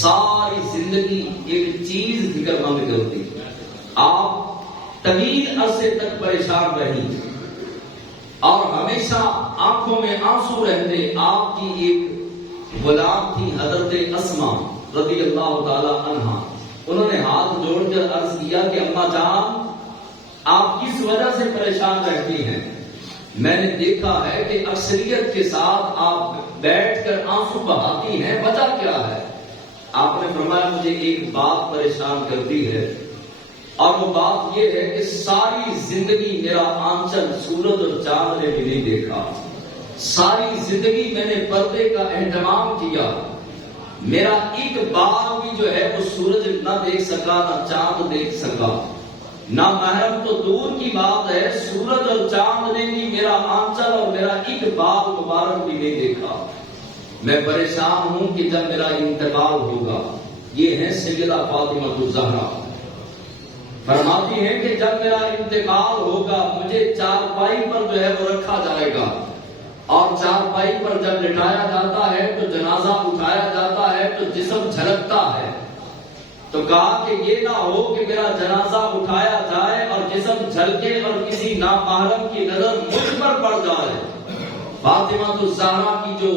ساری زندگی ایک چیز فکر مند کرتی. آپ طویل عرصے تک پریشان رہی اور ہمیشہ آنکھوں میں آنسو رہتے. آپ کی ایک غلام تھی حضرت اسما رضی اللہ تعالی عنہا. انہوں نے ہاتھ جوڑ کر عرض کیا کہ اماں جان آپ کس وجہ سے پریشان رہتی ہیں؟ میں نے دیکھا ہے کہ اکثریت کے ساتھ آپ بیٹھ کر آنسو بہاتی ہیں، وجہ کیا ہے؟ آپ نے فرمایا مجھے ایک بات پریشان کرتی ہے اور وہ بات یہ ہے کہ ساری زندگی میرا آنچل سورج اور چاند نے بھی نہیں دیکھا. ساری زندگی میں نے پردے کا اہتمام کیا، میرا ایک بار بھی جو ہے وہ سورج نہ دیکھ سکا نہ چاند دیکھ سکا. نہ محرم تو دور کی بات ہے، سورج اور چاند نے بھی میرا آنچل اور میرا ایک بار مبارک بھی نہیں دیکھا. میں پریشان ہوں کہ جب میرا انتقال ہوگا. یہ ہے سیدہ فاطمہ الزہرا، فرماتی ہیں کہ جب میرا انتقال ہوگا مجھے چارپائی پر جو ہے وہ رکھا جائے گا اور چارپائی پر جب لٹایا جاتا ہے تو جنازہ اٹھایا جاتا ہے تو جسم جھلکتا ہے. تو کہا کہ یہ نہ ہو کہ میرا جنازہ اٹھایا جائے اور جسم جھلکے اور کسی نامحرم کی نظر مجھ پر پڑ جائے. فاطمہ الزہرا کی جو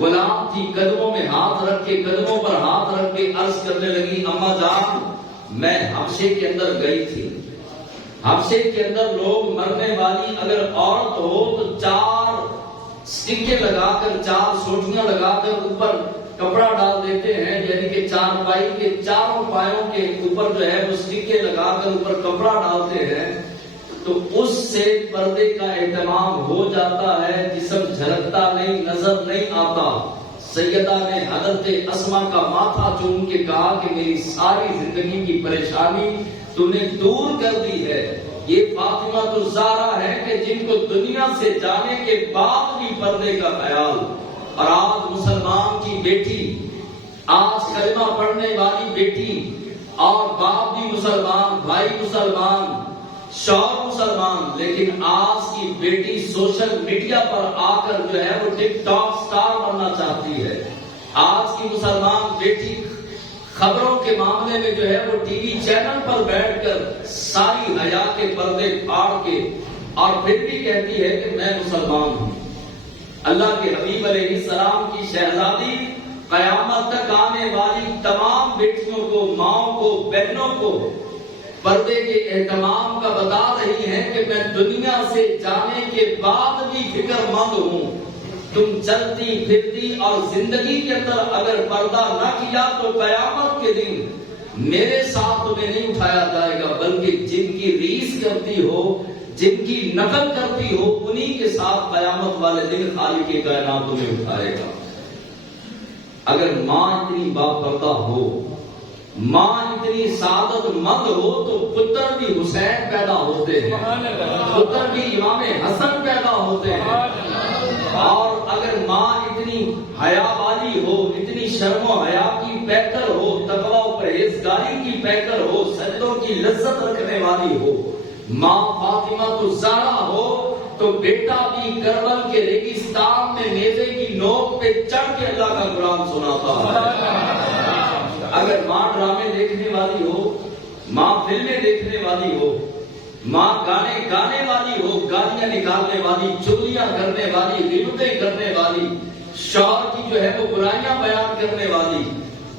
غلام تھی قدموں میں ہاتھ رکھ کے قدموں پر ہاتھ رکھ کے عرض کرنے لگی اماں جان میں حبشے کے اندر گئی تھی. حبشے کے اندر لوگ مرنے والی اگر عورت ہو تو 4 سکے لگا کر 4 سوٹیاں لگا کر اوپر کپڑا ڈال دیتے ہیں، یعنی کہ چارپائی کے چاروں پایوں کے اوپر جو ہے وہ سکے لگا کر اوپر کپڑا ڈالتے ہیں تو اس سے پردے کا اہتمام ہو جاتا ہے، جسم جھلکتا نہیں، نظر نہیں آتا. سیدہ نے حضرت اسما کا ماتھا چوم کے کہا کہ میری ساری زندگی کی پریشانی تو نے دور کر دی ہے. یہ فاطمہ الزہرا ہے کہ جن کو دنیا سے جانے کے بعد بھی پردے کا خیال. اور آج مسلمان کی بیٹی، آج کلمہ پڑھنے والی بیٹی اور باپ بھی مسلمان، بھائی مسلمان، شوہر مسلمان، لیکن آج کی بیٹی سوشل میڈیا پر آ کر جو ہے وہ ٹک ٹاک سٹار بننا چاہتی ہے. آج کی مسلمان بیٹی خبروں کے معاملے میں جو ہے وہ ٹی وی چینل پر بیٹھ کر ساری حیا کے پردے پھاڑ کے اور پھر بھی کہتی ہے کہ میں مسلمان ہوں. اللہ کے حبیب علیہ السلام کی شہزادی قیامت تک آنے والی تمام بیٹیوں کو، ماؤں کو، بہنوں کو پردے کے اہتمام کا بتا رہی ہیں کہ میں دنیا سے جانے کے بعد بھی فکر مند ہوں. تم چلتی پھرتی اور زندگی کے اندر اگر پردہ نہ کیا تو قیامت کے دن میرے ساتھ تمہیں نہیں اٹھایا جائے گا، بلکہ جن کی ریس کرتی ہو، جن کی نقل کرتی ہو، انہی کے ساتھ قیامت والے دن خالق کائنات تمہیں اٹھائے گا. اگر ماں اتنی باپردہ ہو، ماں اتنی سعادت مند ہو تو پتر بھی حسین پیدا ہوتے ہیں، پتر بھی امام حسن پیدا ہوتے ہیں. اور اگر ماں اتنی حیا والی ہو، اتنی شرم و حیا کی پیکر ہو، تقوی و پرہیزگاری کی پیکر ہو، سجدوں کی لذت رکھنے والی ہو، ماں فاطمہ الزہرا ہو تو بیٹا بھی کربل کے ریگستان میں نیزے کی نوک پہ چڑھ کے اللہ کا قرآن سناتا ہے. اگر ماں ڈرامے دیکھنے والی ہو، ماں فلمیں دیکھنے والی ہو، ماں گانے گانے والی ہو، گالیاں نکالنے والی، چغلیاں کرنے والی، غیبتیں کرنے والی، شوہر کی جو ہے وہ برائیاں بیان کرنے والی،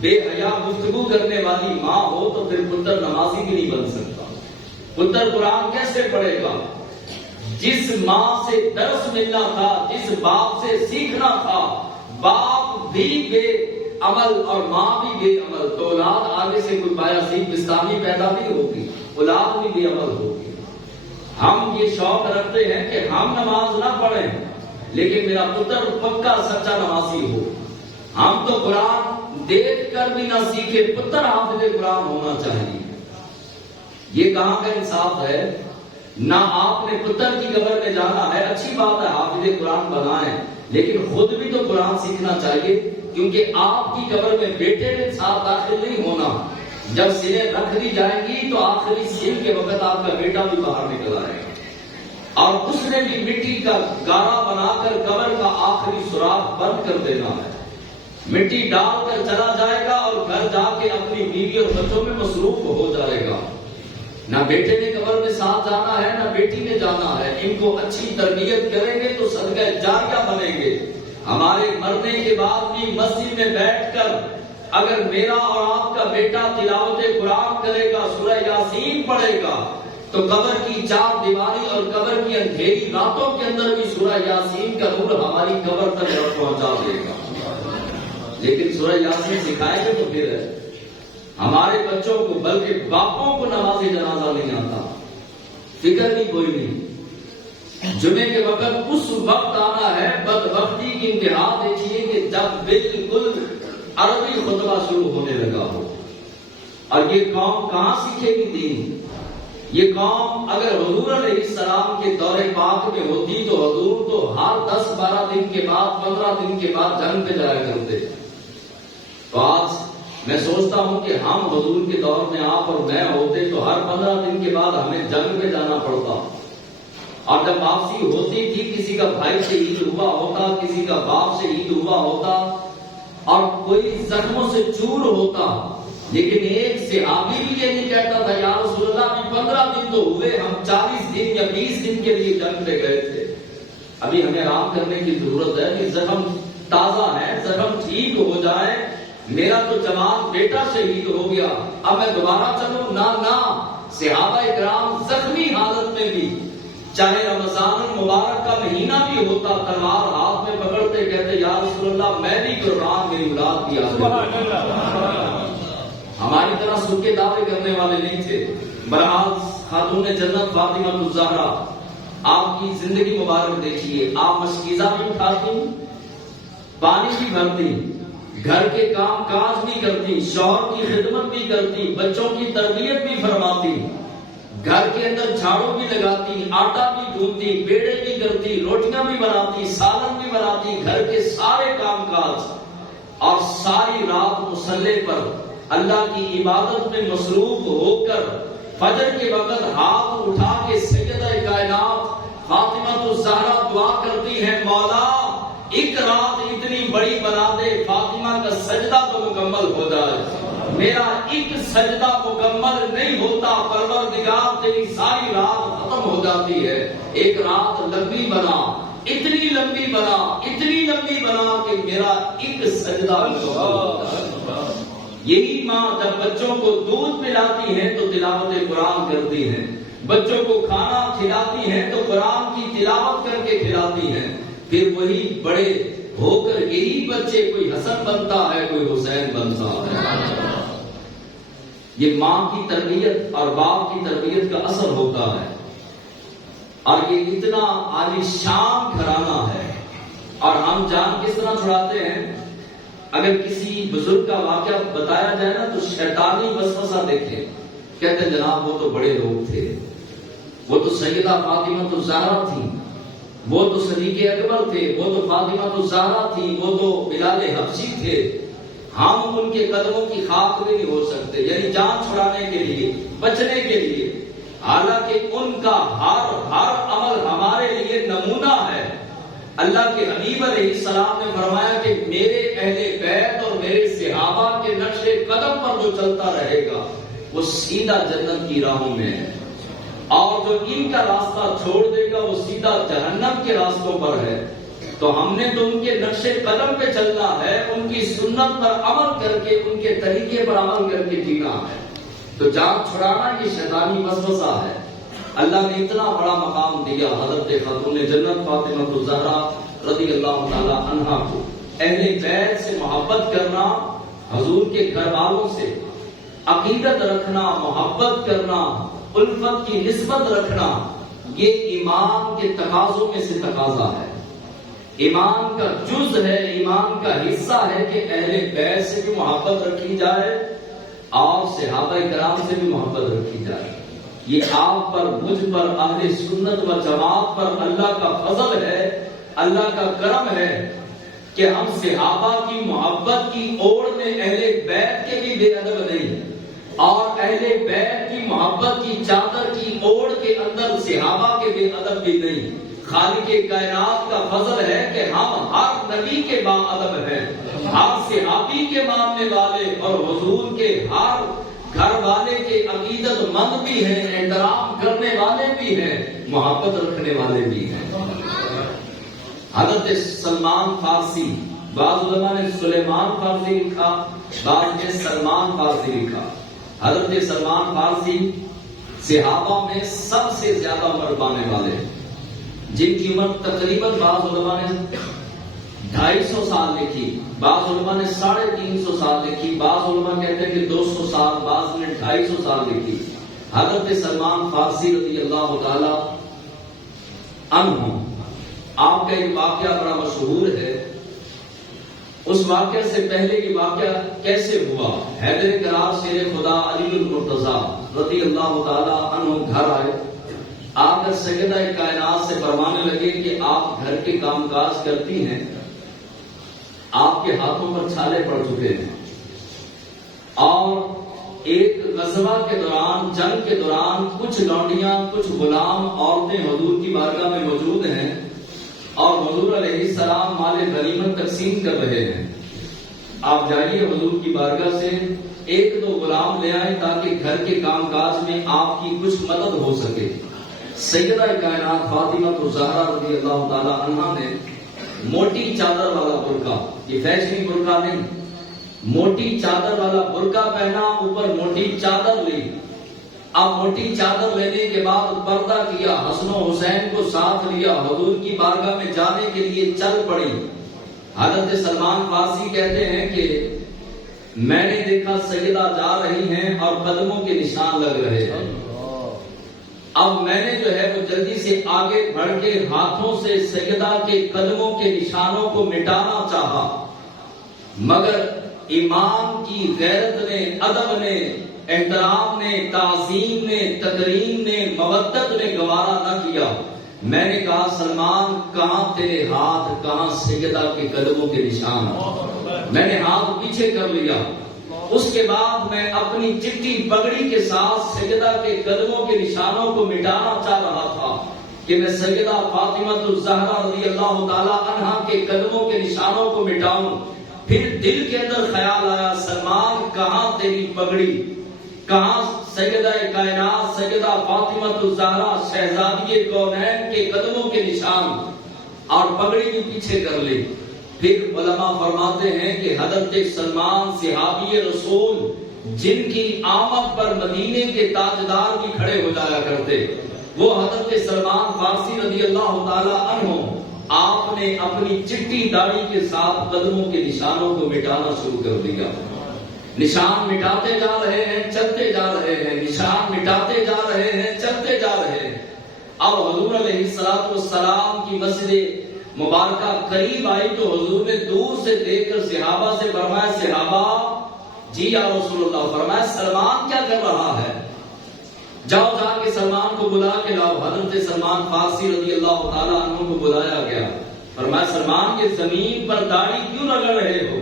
بے حیا گفتگو کرنے والی ماں ہو تو پھر پتر نمازی بھی نہیں بن سکتا. پتر قرآن کیسے پڑھے گا؟ جس ماں سے درس ملنا تھا، جس باپ سے سیکھنا تھا، باپ بھی بے عمل اور ماں بھی بے عمل تو اولاد آگے سے کوئی بایا سیکھ اسلامی پیدا نہیں ہوگی، اولاد بھی بے عمل ہوگی. ہم یہ شوق رکھتے ہیں کہ ہم نماز نہ پڑھیں لیکن میرا پتر پکا سچا نمازی ہو. ہم تو قرآن دیکھ کر بھی نہ سیکھے، پتر حافظ قرآن ہونا چاہیے. یہ کہاں کا انصاف ہے؟ نہ آپ نے پتر کی قبر میں جانا ہے، اچھی بات ہے حافظ قرآن بنائیں، لیکن خود بھی تو قرآن سیکھنا چاہیے، کیونکہ آپ کی قبر میں بیٹے نے ساتھ داخل نہیں ہونا. جب سینیں رکھ دی جائیں گی تو آخری سین کے وقت آپ کا بیٹا بھی باہر نکل آئے گا اور اس نے بھی مٹی کا گارا بنا کر قبر کا آخری سوراخ بند کر دینا ہے. مٹی ڈال کر چلا جائے گا اور گھر جا کے اپنی بیوی اور بچوں میں مصروف ہو جائے گا. نہ بیٹے نے قبر میں ساتھ جانا ہے نہ بیٹی نے جانا ہے. ان کو اچھی تربیت کریں گے تو صدقہ جاریہ بنیں گے. ہمارے مرنے کے بعد بھی مسجد میں بیٹھ کر اگر میرا اور آپ کا بیٹا تلاوت قرآن کرے گا, سورہ یاسین پڑھے گا, تو قبر کی چار دیواری اور قبر کی اندھیری راتوں کے اندر بھی سورہ یاسین کا نور ہماری قبر تک پہنچا دے گا. لیکن سورہ یاسین سکھائیں گے تو پھر ہمارے بچوں کو, بلکہ باپوں کو نماز جنازہ نہیں آتا, فکر نہیں کوئی نہیں. جمعے کے وقت اس وقت آنا ہے, بدبختی کی انتہا دیکھیے کہ جب بالکل عربی خطبہ شروع ہونے لگا ہو. اور یہ قوم کہاں سیکھے گی دین؟ یہ قوم اگر حضور علیہ السلام کے دور پاک میں ہوتی تو حضور تو ہر 10-12 دن کے بعد 15 دن کے بعد جنگ پہ جایا کرتے. تو آج میں سوچتا ہوں کہ ہم حضور کے دور میں آپ اور میں ہوتے تو ہر 15 دن کے بعد ہمیں جنگ پہ جانا پڑتا. اور جب واپسی ہوتی تھی کسی کا بھائی شہید ہوا ہوتا, کسی کا باپ شہید ہوا ہوتا, اور کوئی زخموں سے چور ہوتا, لیکن ایک صحابی بھی یہ نہیں کہتا تھا یا رسول اللہ ابھی 15 دن تو ہوئے, ہم 40 دن یا 20 دن کے لیے جنگ پہ گئے تھے, ابھی ہمیں آرام کرنے کی ضرورت ہے کہ زخم تازہ ہے, زخم ٹھیک ہو جائے. میرا تو جوان بیٹا شہید ہو گیا, اب میں دوبارہ چلوں؟ نہ. صحابہ اکرام زخمی حالت میں بھی, چاہے رمضان المبارک کا مہینہ بھی ہوتا, تلوار ہاتھ میں پکڑتے کہتے یا رسول اللہ میں بھی قربان, میری اولاد کی آزاد. ہماری طرح سکے دعوے کرنے والے نہیں تھے. بہرحال خاتون جنت فاطمہ الزہرا, آپ کی زندگی مبارک دیکھیے. آپ مشکیزہ بھی اٹھاتی, پانی بھی بھرتی, گھر کے کام کاج بھی کرتی, شوہر کی خدمت بھی کرتی, بچوں کی تربیت بھی فرماتی, گھر کے اندر جھاڑو بھی لگاتی, آٹا بھی گوندتی, پیڑے بھی کرتی, روٹیاں بھی بناتی, سالن بھی بناتی, گھر کے سارے کام کاج, اور ساری رات مصلی پر اللہ کی عبادت میں مصروف ہو کر فجر کے وقت ہاتھ اٹھا کے سیدہ کائنات فاطمہ الزہرا دعا کرتی ہے, مولا ایک رات اتنی بڑی بنا دے, فاطمہ کا سجدہ تو مکمل ہو جائے. میرا ایک سجدہ مکمل نہیں ہوتا, پروردگار تیری ساری رات ختم ہو جاتی ہے. ایک رات لمبی بنا, اتنی لمبی بنا, اتنی لمبی بنا کہ میرا ایک سجدہ مکمل ہو جائے. یہی ماں جب بچوں کو دودھ پلاتی ہے تو تلاوت قرآن کرتی ہے, بچوں کو کھانا کھلاتی ہیں تو قرآن کی تلاوت کر کے کھلاتی ہیں. پھر وہی بڑے ہو کر یہی بچے, کوئی حسن بنتا ہے, کوئی حسین بنتا ہے. یہ ماں کی تربیت اور باپ کی تربیت کا اثر ہوتا ہے. اور یہ اتنا عالیشان گھرانہ ہے. اور ہم جان کس طرح چھڑاتے ہیں؟ اگر کسی بزرگ کا واقعہ بتایا جائے نا تو شیطانی وسوسہ دیکھیں, کہتے ہیں جناب وہ تو بڑے لوگ تھے, وہ تو سیدہ فاطمہ الزہرا تھی, وہ تو صدیق اکبر تھے, وہ تو فاطمہ الزہرا تھی, وہ تو بلال حبشی تھے, ہم ان کے قدموں کی خاک بھی نہیں ہو سکتے. یعنی جان چھڑانے کے لیے, بچنے کے لیے, حالانکہ ان کا ہر عمل ہمارے لیے نمونہ ہے. اللہ کے حبیب علیہ السلام نے فرمایا کہ میرے اہل بیت اور میرے صحابہ کے نقش قدم پر جو چلتا رہے گا وہ سیدھا جنت کی راہوں میں ہے, اور جو ان کا راستہ چھوڑ دے گا وہ سیدھا جہنم کے راستوں پر ہے. تو ہم نے تو ان کے نقش قدم پہ چلنا ہے, ان کی سنت پر عمل کر کے, ان کے طریقے پر عمل کر کے جینا ہے. تو جان چھڑانا یہ شیطانی وسوسہ ہے. اللہ نے اتنا بڑا مقام دیا حضرت خاتون جنت فاطمہ الزہرا رضی اللہ تعالی عنہا کو. اہل بیت سے محبت کرنا, حضور کے گھر والوں سے عقیدت رکھنا, محبت کرنا, الفت کی نسبت رکھنا, یہ ایمان کے تقاضوں میں سے تقاضا ہے. ایمان کا جز ہے, ایمان کا حصہ ہے کہ اہل بیت سے بھی محبت رکھی جائے اور صحابہ کرام سے بھی محبت رکھی جائے. یہ آپ پر, مجھ پر, اہل سنت و جماعت پر اللہ کا فضل ہے, اللہ کا کرم ہے کہ ہم صحابہ کی محبت کی اوڑ میں اہل بیت کے بھی بے ادب نہیں, اور اہل بیت کی محبت کی چادر کی اوڑ کے اندر صحابہ کے بے ادب بھی نہیں. خالق کائنات کا فضل ہے کہ ہم ہر نبی کے باادب ہیں، ہر صحابی کے ماننے والے اور حضور کے ہر گھر والے کے عقیدت مند بھی ہیں، احترام کرنے والے بھی ہیں، محبت رکھنے والے بھی ہیں۔ حضرت سلمان فارسی، بعض علماء نے سلیمان فارسی لکھا، بعض نے سلمان فارسی لکھا۔ حضرت سلمان فارسی صحابہ میں سب سے زیادہ عمر پانے والے، جن کی عمر تقریباً بعض علماء نے 250 سال لکھی، بعض علماء نے 350 سال لکھی، بعض علماء کہتے ہیں کہ 200 سال، بعض نے 250 سال لکھی۔ حضرت سلمان فارسی رضی اللہ تعالی عنہ، آپ کا ایک واقعہ بڑا مشہور ہے۔ اس واقعہ سے پہلے یہ واقعہ کیسے ہوا؟ حیدر کرار شیر خدا علی المرتضی رضی اللہ تعالی عنہ گھر آئے، آ کر سیدہ کائنات سے فرمانے لگے کہ آپ گھر کے کام کاج کرتی ہیں، آپ کے ہاتھوں پر چھالے پڑ چکے ہیں، اور ایک غزوہ کے دوران، جنگ کے دوران کچھ لونڈیاں، کچھ غلام عورتیں حضور کی بارگاہ میں موجود ہیں اور حضور علیہ السلام مال غنیمت تقسیم کر رہے ہیں۔ آپ جائیے حضور کی بارگاہ سے 1-2 غلام لے آئیں تاکہ گھر کے کام کاج میں آپ کی کچھ مدد ہو سکے۔ سیدہ کائنات فاطمہ الزہرا رضی اللہ تعالی عنہا نے موٹی چادر والا برقع، یہ فیشنی برقع نہیں، موٹی چادر والا برقع پہنا، اوپر موٹی چادر لی۔ اب موٹی چادر لینے کے بعد پردہ کیا، حسن و حسین کو ساتھ لیا، حضور کی بارگاہ میں جانے کے لیے چل پڑی۔ حضرت سلمان فارسی کہتے ہیں کہ میں نے دیکھا سیدہ جا رہی ہیں اور قدموں کے نشان لگ رہے ہیں۔ اب میں نے جو ہے وہ جلدی سے آگے بڑھ کے ہاتھوں سے سیدہ کے قدموں کے نشانوں کو مٹانا چاہا، مگر ایمان کی غیرت نے، ادب نے، احترام نے، تعظیم نے، تکریم نے، مودت نے گوارا نہ کیا۔ میں نے کہا سلمان کہاں تیرے ہاتھ، کہاں سیدہ کے قدموں کے نشان؟ میں نے ہاتھ پیچھے کر لیا۔ اس کے بعد میں اپنی چٹی پگڑی کے ساتھ سیدہ کے قدموں کے نشانوں کو مٹانا چاہ رہا تھا کہ میں سیدہ فاطمہ الزہرا رضی اللہ تعالی عنہا کے قدموں کے نشانوں کو مٹاؤں۔ پھر دل کے اندر خیال آیا سلمان کہاں تیری پگڑی، کہاں سیدہ کائنات سیدہ فاطمہ الزہرا شہزادی کونین کے قدموں کے نشان، اور پگڑی بھی پیچھے کر لی۔ پھر علماء فرماتے ہیں کہ حضرت سلمان صحابی رسول جن کی آمد پر مدینے کے تاجدار بھی کھڑے ہو جایا کرتے، وہ حضرت سلمان فارسی رضی اللہ تعالی عنہ، آپ نے اپنی چٹی داڑھی کے ساتھ قدموں کے نشانوں کو مٹانا شروع کر دیا۔ نشان مٹاتے جا رہے ہیں، چلتے جا رہے ہیں، نشان مٹاتے جا رہے ہیں، چلتے جا رہے ہیں۔ اب حضور علیہ السلام کی مسجد مبارکہ قریب آئی تو حضور نے دور سے دیکھ کر صحابہ سے فرمایا صحابہ جی یا رسول اللہ، فرمایا سلمان کیا کر رہا ہے؟ جاؤ جا کے سلمان کو بلا کے لاؤ۔ حضرت سلمان فارسی رضی اللہ تعالیٰ عنہ کو بلایا گیا۔ فرمایا سلمان کے زمین پر داڑھی کیوں رگڑ رہے ہو؟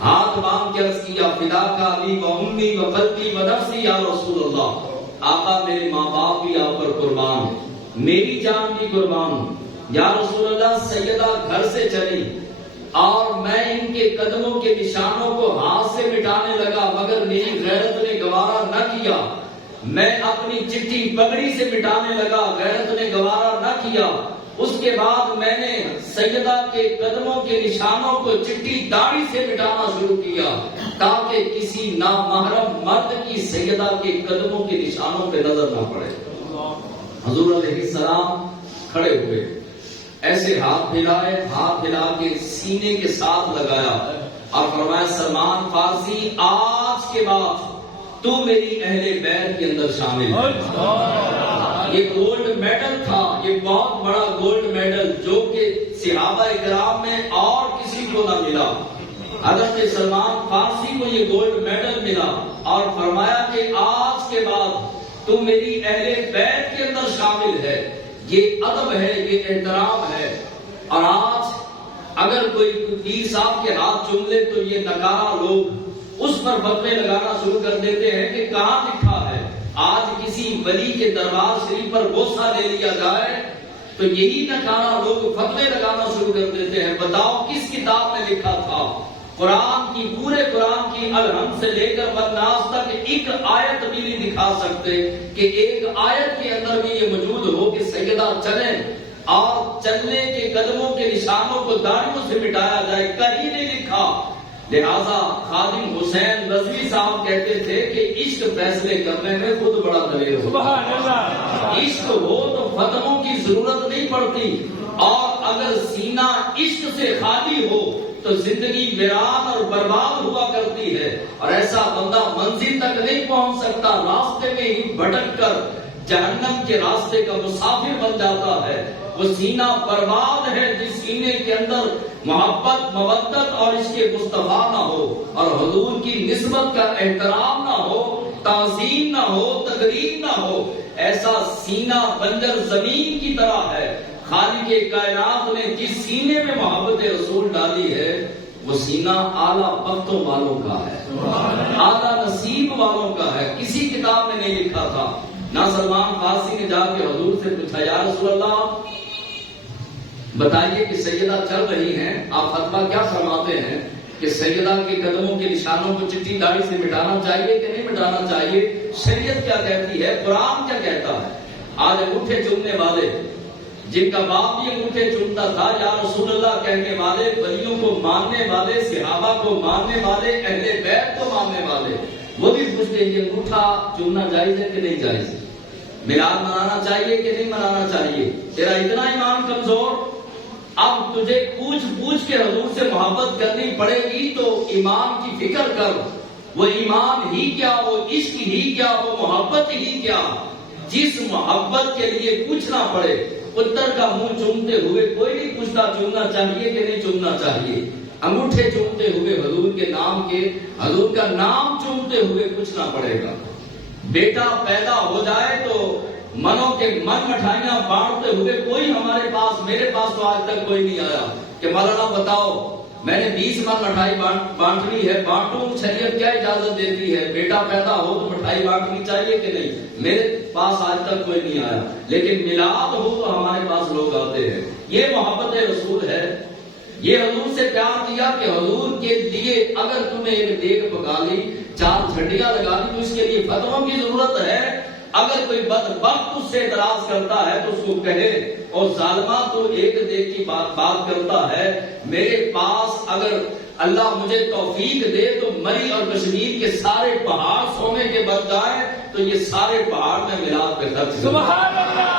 ہاتھ باندھ کے عرض کیا فداک ابی و امی و قلبی و نفسی یا رسول اللہ، آقا میرے ماں باپ بھی آپ پر قربان، میری جان بھی قربان۔ یا رسول اللہ سیدہ گھر سے چلی اور میں ان کے قدموں کے نشانوں کو ہاتھ سے مٹانے لگا، مگر میری غیرت نے گوارا نہ کیا۔ میں اپنی چٹی پگڑی سے مٹانے لگا، غیرت نے گوارا نہ کیا۔ اس کے بعد میں نے سیدہ کے قدموں کے نشانوں کو چٹی داڑھی سے مٹانا شروع کیا تاکہ کسی نامحرم مرد کی سیدہ کے قدموں کے نشانوں پہ نظر نہ پڑے۔ حضور علیہ السلام کھڑے ہوئے، ایسے ہاتھ پھیلائے، ہاتھ پھیلا کے سینے کے ساتھ لگایا اور فرمایا سلمان فارسی آج کے بعد تو میری اہل بیت کے اندر شامل ہے۔ یہ گولڈ میڈل تھا، یہ بہت بڑا گولڈ میڈل جو کہ صحابہ کرام میں اور کسی کو نہ ملا۔ حضرت سلمان فارسی کو یہ گولڈ میڈل ملا اور فرمایا کہ آج کے بعد تو میری اہل بیت کے اندر شامل ہے۔ یہ ادب ہے، یہ احترام ہے۔ اور آج اگر کوئی پیر صاحب کے ہاتھ چوم لے تو یہ نکارا لوگ اس پر فتوے لگانا شروع کر دیتے ہیں کہ کہاں لکھا ہے۔ آج کسی ولی کے دربار شریف پر بوسہ لے لیا جائے تو یہی نکارا لوگ فتوے لگانا شروع کر دیتے ہیں. بتاؤ کس کتاب میں لکھا تھا؟ قرآن کی پورے قرآن کی الحمد سے لے کر والناس تک ایک آیت بھی نہیں دکھا سکتے کہ ایک آیت کے اندر بھی یہ موجود ہو کہ سیدہ چلیں اور چلنے کے قدموں کے نشانوں کو داڑھیوں سے مٹایا جائے. کہیں نہیں لکھا. لہذا خادم حسین رضوی صاحب کہتے تھے کہ عشق فیصلے کرنے میں خود بڑا دلیر ہو. سبحان اللہ. عشق ہو تو فتووں کی ضرورت نہیں پڑتی، اور اگر سینہ عشق سے خالی ہو تو زندگی ویران اور برباد ہوا کرتی ہے، اور ایسا بندہ منزل تک نہیں پہنچ سکتا، راستے میں ہی بھٹک کر جہنم کے راستے کا مسافر بن جاتا ہے. وہ سینہ برباد ہے جس سینے کے اندر محبت، مودت اور اس کے مصطفیٰ نہ ہو، اور حضور کی نسبت کا احترام نہ ہو، تعظیم نہ ہو، تقریب نہ ہو. ایسا سینہ بنجر زمین کی طرح ہے. خالق کائنات نے جس سینے میں محبت رسول ڈالی ہے وہ سینہ اعلیٰ بختوں والوں کا ہے، اعلیٰ نصیب والوں کا ہے. کسی کتاب میں نہیں لکھا تھا. نہ سلمان فارسی نے جا کے حضور سے پوچھا یا رسول اللہ بتائیے کہ سیدہ چل رہی ہیں، آپ فتویٰ کیا فرماتے ہیں کہ سیدہ کے قدموں کے نشانوں کو چٹی داڑھی سے مٹانا چاہیے کہ نہیں مٹانا چاہیے؟ شریعت کیا کہتی ہے؟ قرآن کیا کہتا ہے؟ آج انگوٹھے چومنے والے جن کا باپ بھی انگوٹھے چومتا تھا یا رسول اللہ کہنے والے، ولیوں کو ماننے والے، صحابہ کو ماننے والے، اہل بیت کو ماننے والے، وہ بھی پوچھتے ہیں یہ انگوٹھا چومنا جائز ہے کہ نہیں جائز؟ میلاد منانا چاہیے کہ نہیں منانا چاہیے؟ تیرا اتنا ایمان کمزور، اب تجھے پوچھ کے حضور سے محبت کرنی پڑے گی تو ایمان کی فکر کر. وہ ایمان ہی کیا، وہ عشق ہی کیا، وہ محبت ہی کیا جس محبت کے لیے پوچھنا پڑے. پتر کا منہ چومتے ہوئے کوئی نہیں پوچھتا چومنا چاہیے کہ نہیں چومنا چاہیے. انگوٹھے چومتے ہوئے حضور کے نام کے، حضور کا نام چومتے ہوئے پوچھنا پڑے گا. بیٹا پیدا ہو جائے تو منوں کے من مٹھائیاں بانٹتے ہوئے کوئی ہمارے پاس، میرے پاس تو آج تک کوئی نہیں آیا کہ مولانا بتاؤ میں نے 20 من مٹھائی بانٹنی ہے، بانٹوں. شریعت کیا اجازت دیتی ہے؟ بیٹا پیدا ہو تو مٹھائی بانٹنی چاہیے کہ نہیں؟ میرے پاس آج تک کوئی نہیں آیا. لیکن میلاد ہو تو ہمارے پاس لوگ آتے ہیں. یہ محبت رسول ہے. یہ حضور سے پیار کیا کہ حضور کے لیے اگر تمہیں ایک دیگ پکا لی، 4 جھنڈیاں لگا لی تو اس کے لیے فتووں کی ضرورت ہے. اگر کوئی بدبخت اس سے اعتراض کرتا ہے تو اس کو کہے اور ظالمہ تو ایک دیگ کی بات کرتا ہے، میرے پاس اگر اللہ مجھے توفیق دے تو مری اور کشمیر کے سارے پہاڑ سونے کے بن جائیں تو یہ سارے پہاڑ میں میلاد پہ خرچ. سبحان اللہ.